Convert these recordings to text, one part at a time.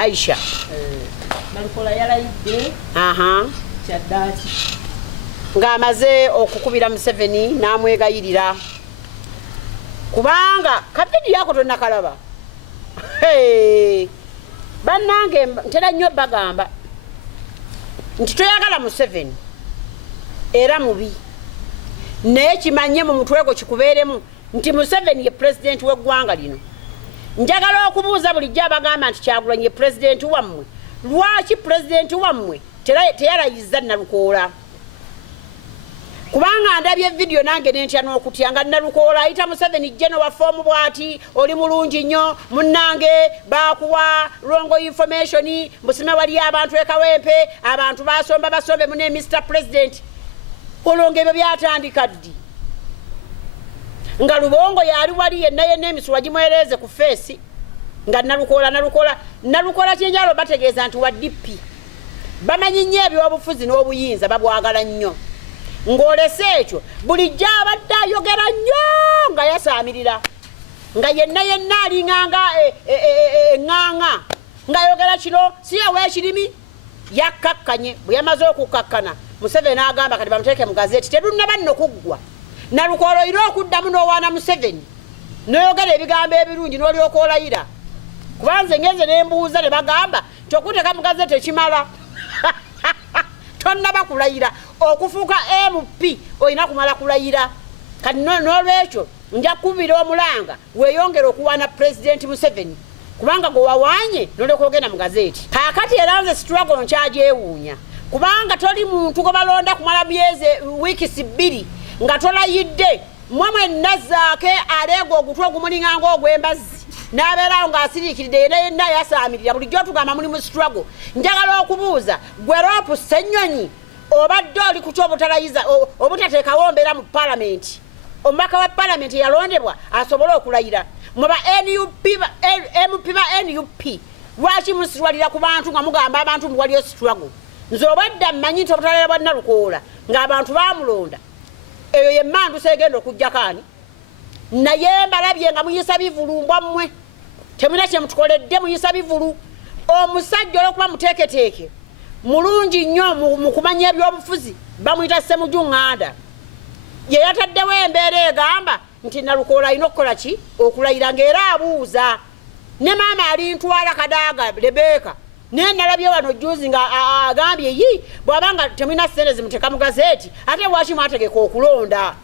Aisha Nalukoola yalayidde kyaddaaki ng'amaze okukubira Museveni n'amwegayirira kubanga kabidi yako tonnakalaba bannange ntera nnyo bagamba nti toyagala Museveni era mubi naye kimanye mu mutwe gwo kikubeeremu nti Museveni ye pulezidenti w'eggwanga lino. Njagala okubuuza bulijjo abagamba nti Kyagulanyi ye pulezidenti wammwe, lwaki pulezidenti wammwe teyalayiza Nalukoola? Kubanga ndabye video nange nentya n'okutya nga Nalukoola ayita Museveni jeno wa fomu bwati, oli mulungi nnyo munnange, bakuwa wrong information, musime wali abantu ekawempe, abantu basombe mune Mr. President. Olonge bye byatandika ddi? Nga Lubongo yali wali yenna emisu wagimwereze ku face nga Nalukoola kyenjalo bategeeza nti wa DP bamanyi nnyo ebyobufuzi n'obuyinza babwagala nnyo. Ng'olese ekyo bulijjo abadde ayogera nnyo nga yasaamirira nga yenna alinganga eŋŋaŋa ng'ayogera kino si yaweekirimi yakkakkanye. Bwe yamaze okukakkana Museveni agamba kati bamuteeke mu gazeti terunnaba nno kuggwa. Nalukoola oyina okuddamu n'owaana Museveni n'oyogera ebigambo ebirungi n'olyoka olayira. Kubanze ngenze n'embuuza ne bagamba nti okuteeka mu gazeti ekimala tonnaba kulayira. Okufuuka MP oyina kumala kulayira. Kati n'olwekyo nja kukubira omulanga weeyongera okuwaana Pulezidenti Museveni kubanga gwe wawaanye n'olyoka ogenda mu gazeti. Kaakati era nze struggle nkyagyewuunya kubanga toli muntu gwe balonda kumala myezi wiikisi 2 nga tolayidde. Mmwe nazaake aleega ogutwe ogumuliŋanga ogw'embazzi n'abeerawo ng'asiriikiridde yenna yasaamirira. Bulijjo tugamba muli mu struggle. Njagala okubuuza gwe Ropu Ssenyonyi obadde oli ku ky'obutalayiza obutateekawo mbeera mu palamenti, omubaka wa palamenti yalondebwa asobole okulayira. Mwe ba MP ba NUP lwaki musirwalira ku bantu nga mugamba abantu mbu waliyo struggle? Nze obadda mmanyi nti obutalayira bwa Nalukoola ng'abantu baamulonda eyo ye mmandu segenda okujja kaani. Naye mbalabye nga muyisa bivulu mbwammwe temulina kye mutukoledde, muyisa bivulu. Omusajja olw'okuba muteeketeeke mulungi nnyo mu kumanya ebyobufuzi bamuyita Ssemujuŋŋanda ye yataddewo embeera egamba nti Nalukoola alina okukola ki? Okulayira. Ng'era abuuza ne maama alintwala Kadaaga Rebeka naye nalabye wano juzi nga agambye bw'abanga temulina ssente zimuteeka mu gazeti ate lwaki mwategeka okulonda?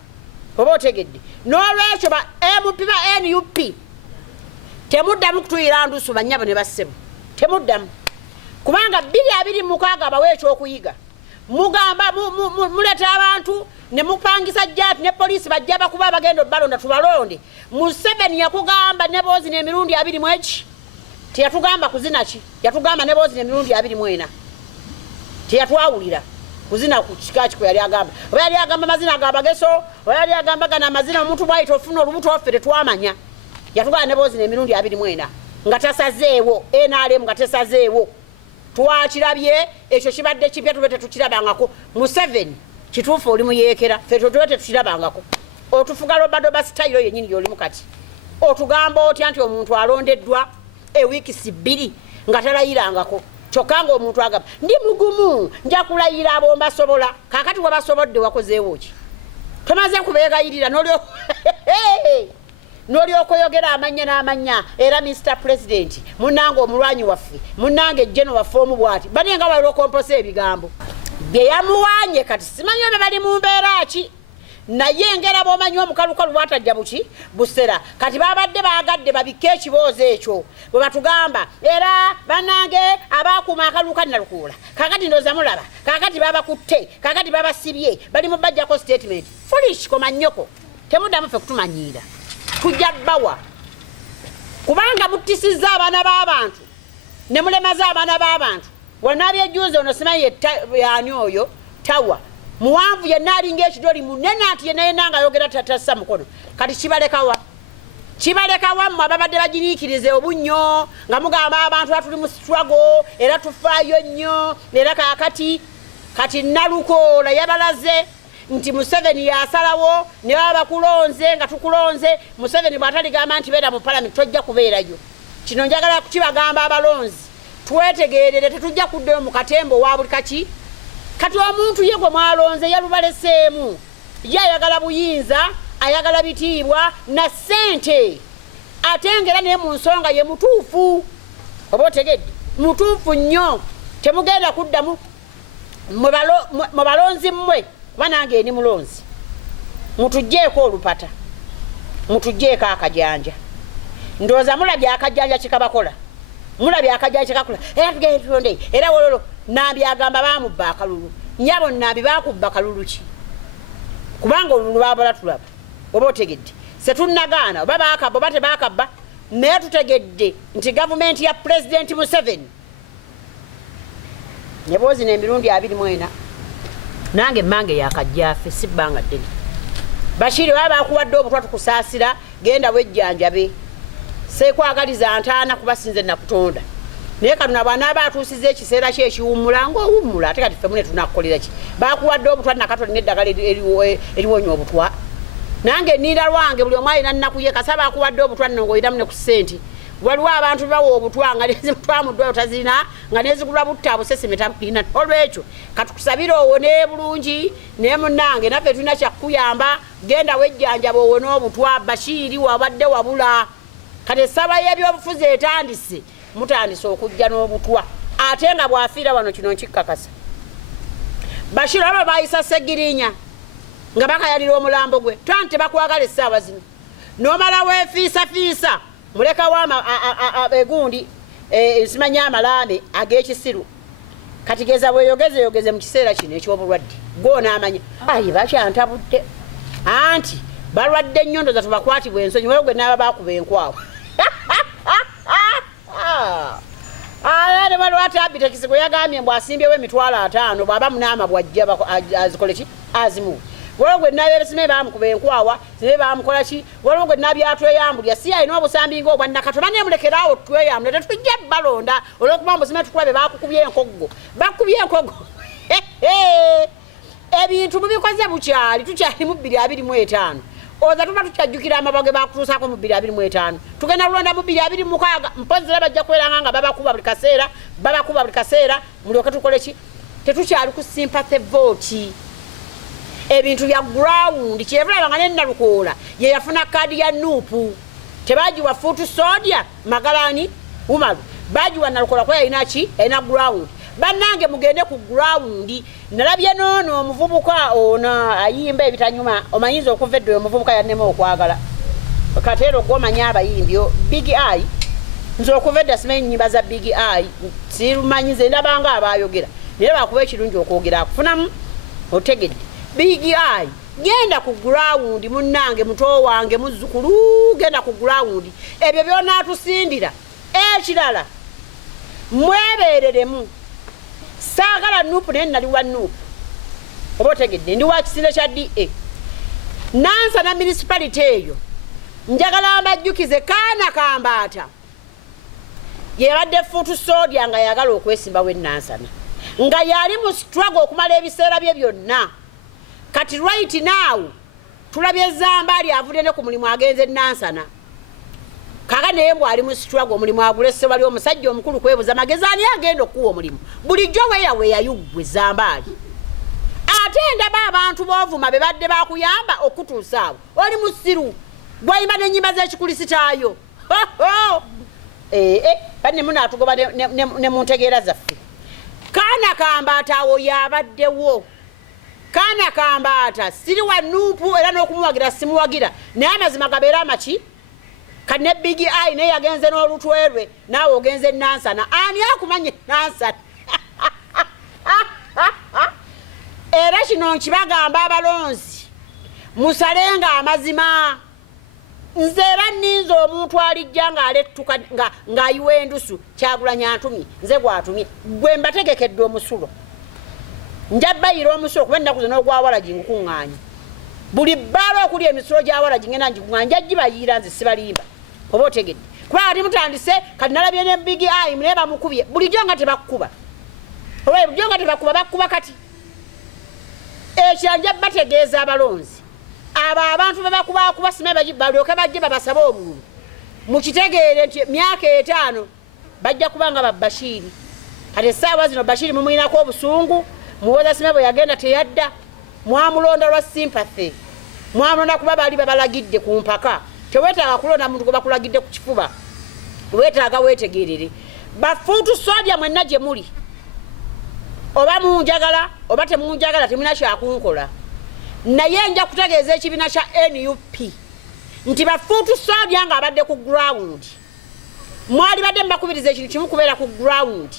Oba otegedde? N'olwekyo ba MP ba NUP temuddamu kutuyira ndusu bannyabo ne bassebo, temuddamu kubanga 226 abawe ekyokuyiga. Mugamba muleta abantu ne mupangisa jati ne poliisi bajja bakuba bagenda balonda tubalonde. Museveni yakugamba ne boozi n'emirundi 21 teyatugamba kuzina ki? Yatugamba ne boozi n'emirundi 24 teyatwawulira kuzina ku kikaaki kwe yali agamba. Oba yali agamba mazina agabageso, oba yali agamba gana amazina omuntu bw'ayita ofuna olubuto waffe tetwamanya. Yatugamba ne boozi n'emirundi 24 nga tasazeewo, NRM nga tesazeewo. Twakirabye ekyo kibadde kipya tube tetukirabangako. Museveni kituufu oli muyeekera ffe tube tetukirabangako. Otufuga lobadoba sitayiro yennyini gy'olimu kati. Otugamba otya nti omuntu alondeddwa ewiikisi 2 nga talayirangako. Kyokka ng'omuntu agamba ndi mugumu nja kulayira abo mbasobola. Kaakati wabasobodde wakozeewo ki? Tomaze kubeegayirira n'olyoka oyogera amanya n'amanya era Mr. President munnange omulwanyi waffe munnange jeno waffe omu bw'ati bani nga waliro komposa ebigambo bye yamuwaanye. Kati simanyi obe bali mu mbeera ki naye ngera bw'omanyi omukalukalu bw'atajja buki busera. Kati babadde baagadde babike ekiboozi ekyo bwe batugamba era bannange abaakuma akalulu ka Nalukoola kaakati ndooza mulaba kaakati babakutte kaakati babasibye bali mu bajjako statement. Foolish koma nnyoko temuddamu ffe kutumanyiira tujja bbawa kubanga mutisizza abaana b'abantu ne mulemaza abaana b'abantu. Wanaabyejuuze ono simanyi yani oyo tawa muwanvu yenna alinga ekidoli munene ati yenna nga ayogera tatassa mukono. Kati kibaleka mmwe ababadde baginiikirize obunnyo nga mugamba abantu batuli mu struggle era tufaayo nnyo era kaakati kati Nalukoola yabalaze nti Museveni yasalawo ne baba kulonze nga tukulonze. Museveni bw'ataligamba nti beera mu palamenti tojja kubeerayo. Kino njagala kukibagamba abalonzi twetegerere tetujja kuddayo mu katembo wa buli kaki kati omuntu ye gwe mwalonze yalubaleseemu ye ayagala buyinza ayagala bitiibwa na ssente ate ngera naye mu nsonga ye mutuufu oba otegedde mutuufu nnyo temugenda kuddamu mu balonzi mmwe kuba nange ni mulonzi mutugjeeko olupata mutugjeeko akajanja ndowooza mulabye akajanja kikabakola mulabye akajanja kikakola era tugende tulonde era wololo nambi agamba bamubba akalulu nyabo nambi bakubba kalulu ki kubanga olulu babala tulaba oba otegedde setunnagaana oba bakabba oba tebakabba naye tutegedde nti gavumenti ya President Museveni neboozi n'emirundi 24 nange mmange yakajjaafe si bbanga ddene Bashir baba bakuwadde obutwa tukusaasira genda wejjanjabe sekwagaliza ntaana kubasinze na kutonda naye kanuna bwana batuusiza ekiseera kye ekiwummula ng'owummula ate kati ffemune tunakukolera ki bakuwadde obutwa nakatoni n'eddagala eriwonya obutwa nange nninda lwange buli omu alina nnakuye kasa bakuwadde obutwa nno ng'oyinamu ne ku ssente waliwo abantu bawa obutwa nga nezimutwamuddwayo tazirina nga nezigulwa butta buseseme talina olwekyo katukusabire owone bulungi naye munnange naffe tulina kyakuyamba genda wejjanjaba owone obutwa Bashiri wabadde wabula kati essaba y'ebyobufuzi etandise mutandise okujja n'obutwa ate nga bwafiira wano kino nkikkakasa Bashir aba bayisa Segirinya nga bakayalira omulambo gwe tanti tebakwagala essaawa zino n'omala weefiisafiisa muleka wama egundi simanya amalame ag'ekisiru kati geza bweyogeze mu kiseera kino eky'obulwadde gwona amanya ayi bakyantabudde anti balwadde nnyondo za tubakwatibwa ensonyi wewe gwe n'aba bakuba enkwawa ne balwata abita kisigwe yagambye mbu asimbyewo emitwalo 5 bw'aba munaama bwajja azikole ki azimu waliwo gwe n'abeebesime baamukuba enkwawa sibe baamukola ki waliwo gwe n'abyatweyambulya si alina obusambi ng'obwa nakatoba nemulekeraawo tweyambule tetujja balonda olw'okuba omusime tukulabe bakukubye enkoggo bakubye enkoggo ebintu mubikoze bukyali tukyali mu 2025 oza tuba tukyajjukira amabwa ge bakutuusaako mu 2025 tugenda kulonda mu 2026 mpozera bajja kubeeranga nga babakuba buli kaseera mulyoke tukole ki tetukyali ku sympathy vote ebintu bya ground kyebulaba nga ne Nalukoola ye yafuna kaadi ya nuupu tebagiwa fuutu sodia magalani umalu bagiwa Nalukoola kwa yalina ki yalina ground bannange mugende ku ground nalabye noono omuvubuka ono ayimba ebitanyuma omanyiza okuva eddoyo omuvubuka yannema okwagala kateero gwomanya abayimbyo Big Eye nze okuva edda simanyi nnyimba za Big Eye sirumanyize ndabanga abayogera naye bakuba ekirungi okwogera akufunamu otegedde Big Eye genda ku ground munnange muto wange muzzukulu genda ku ground ebyo byonaatusindira ekirala mwebeereremu saagala nuupu naye nali wa nuupu oba otegedde ndi wa kisinde kya DA Nansana municipality eyo njagala mbajjukize kaana kambaata yebadde fuutu sodia nga yagala okwesimba we Nansana nga yali mu struggle okumala ebiseera bye byonna kati right now tulabye Zambali avudde ne ku mulimu agenze Nansana kaga naye mbw ali mu struggle omulimu agulese wali omusajja omukulu kwebuza magezani agenda okuwa omulimu bulijjo weeyayuggwe Zambali ate ndaba abantu boovuma be badde bakuyamba okutuusa awo oli musiru gwayimba n'ennyimba z'ekikulisitaayo banne munaatugoba ne muntegeera zaffe kaana kambaata awo yabaddewo kaana kambaata siri wa nuupu era n'okumuwagira simuwagira naye amazima gabeera amaki kati ne Big Eye naye yagenze n'olutwe lwe naawe ogenze Nansana ani akumanye Nansana era kino nkibagamba abalonzi musalenga amazima nze era nninza omuntu alijja ng'alettuka ng'ayiwa endusu Kyagulanyi antumye nze gwatumye gwe mbategekedde omusulo njabbayira omusulo kuba ennaku zino ogwawalagi ngukuŋŋaanya buli bbaala okuli emisulo gy'awalagi ngenda ngikuŋŋaanya njaggibayiira nze sibalimba oba otegedde kuba kati mutandise kati nalabye ne Big Eye naye bamukubye bulijjo nga tebakkuba oba bulijjo nga tebakkuba bakkuba kati ekyo njabbategeeza abalonzi abo abantu bebakubakuba sime balyoke bajje babasabe obululu mukitegeere nti myaka 5 bajja kubanga ba BASHIR kati essaawa zino BASHIR mumuyinako obusungu muwoza sima bwe yagenda teyadda mwamulonda lwa sympathy mwamulonda kuba bali babalagidde ku mpaka tewetaaga kulonda muntu gwe bakulagidde ku kifuba wetaaga wetegerere bafuutu soja mwenna gye muli oba munjagala oba temunjagala temulina kyakunkola naye nja kutegeeza ekibiina kya NUP nti bafuutu soja nga abadde ku ground mwali badde mbakubiriza ekintu kimu kubeera ku ground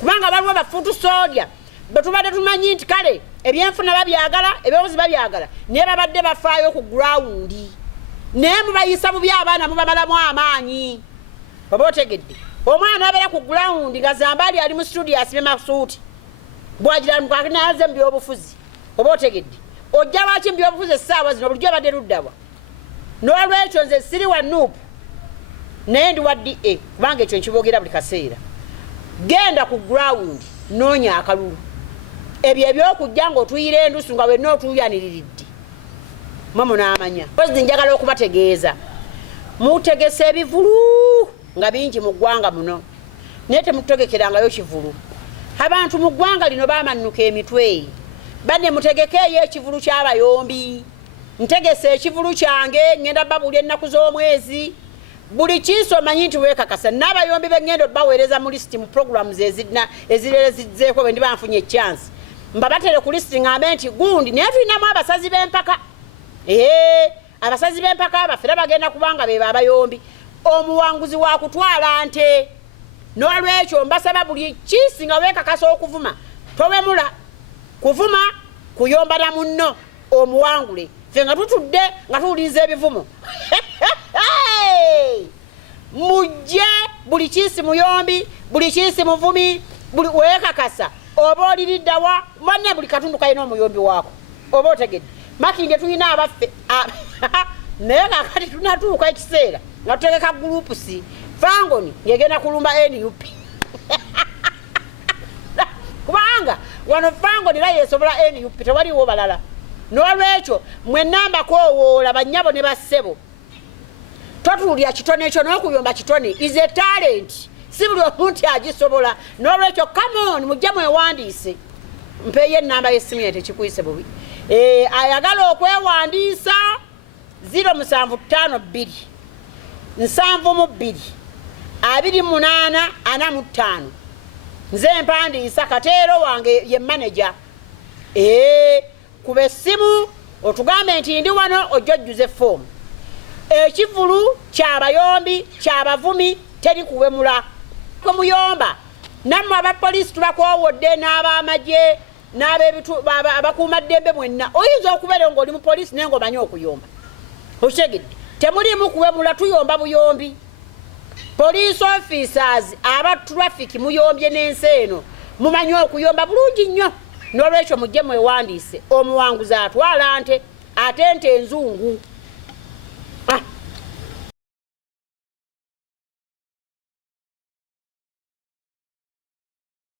kubanga baliwo bafuutu soja betubadde tumanyi nti kale ebyenfuna babyagala ebyobuzi babyagala naye babadde bafaayo ku ground naye mubayisa bubi abaana mubamalamu amaanyi oba otegedde omwana abeera ku ground nga Zambali ali mu studio asibe masuuti bwagira mukakinaze mu byobufuzi oba otegedde ojja lwaki mu byobufuzi essaawa zino bulijjo badde luddawa n'olwekyo nze siri wa NUP naye ndi wa DA kubanga ekyo nkiboogera buli kaseera genda ku ground noonya akalulu ebyo ebyokujja ng'otuyira endusu nga wenna otuyaniriridde mwe munaamanya president njagala okubategeeza mutegese ebivulu nga bingi mu ggwanga muno naye temututegekerangayo kivulu abantu mu ggwanga lino baamannuka emitwe banne mutegekeeyo ekivulu ky'abayombi ntegese ekivulu kyange ngenda babuulya ennaku z'omwezi buli kiiso omanyi nti weekakasa n'abayombi bengenda obaweereza mu lisiti mu programs ezirerezidzeeko bwe ndiba nfunye chance mba batere ku lisiti ngambe nti gundi naye tulinamu abasazi b'empaka abasazi b'empaka abafera bagenda kubanga beba abayombi omuwanguzi wa kutwala nte n'olwekyo mbasaba buli kiisi nga weekakasa okuvuma towemula kuvuma kuyomba na munno omuwangule ffe nga tutudde nga tuwuliriza ebivumo mujje buli kiisi muyombi buli kiisi muvumi buli weekakasa oba oliriddawa manne buli katundu kalina omuyombi waako oba otegedde makinde tulina abaffe naye kakati tunatuuka ekiseera nga tutegeka gurupu si fangoni yegenda kulumba NUP kubanga wano fangoni era yesobola NUP tewaliwo balala n'olwekyo mwenna mbakowoola bannyabo ne bassebo totulya kitone ekyo n'okuyomba kitone is a talent si buli omuntu agisobola n'olwekyo come on mujja mwewandiise mpeeyo ennamba y'essimu ye tekikuyise bubi ayagala okwewandiisa 0752 72 28 45 nze mpandiisa Kateero wange ye manager kuba essimu otugambe nti ndi wano ojjojjuze foomu ekivulu ky'abayombi ky'abavumi teri kuwemula kumuyomba nammwe abapoliisi tubakwowodde n'abamagye abakuumaddembe mwenna oyinza okubeera ng'oli mu poliisi naye ng'omanyi okuyomba okitegedde temulimu kuwemula tuyomba buyombi police officers aba traffic muyombye n'ensi eno mumanyi okuyomba bulungi nnyo n'olwekyo mujje mwewandiise omuwanguzi atwala nte ate nte enzungu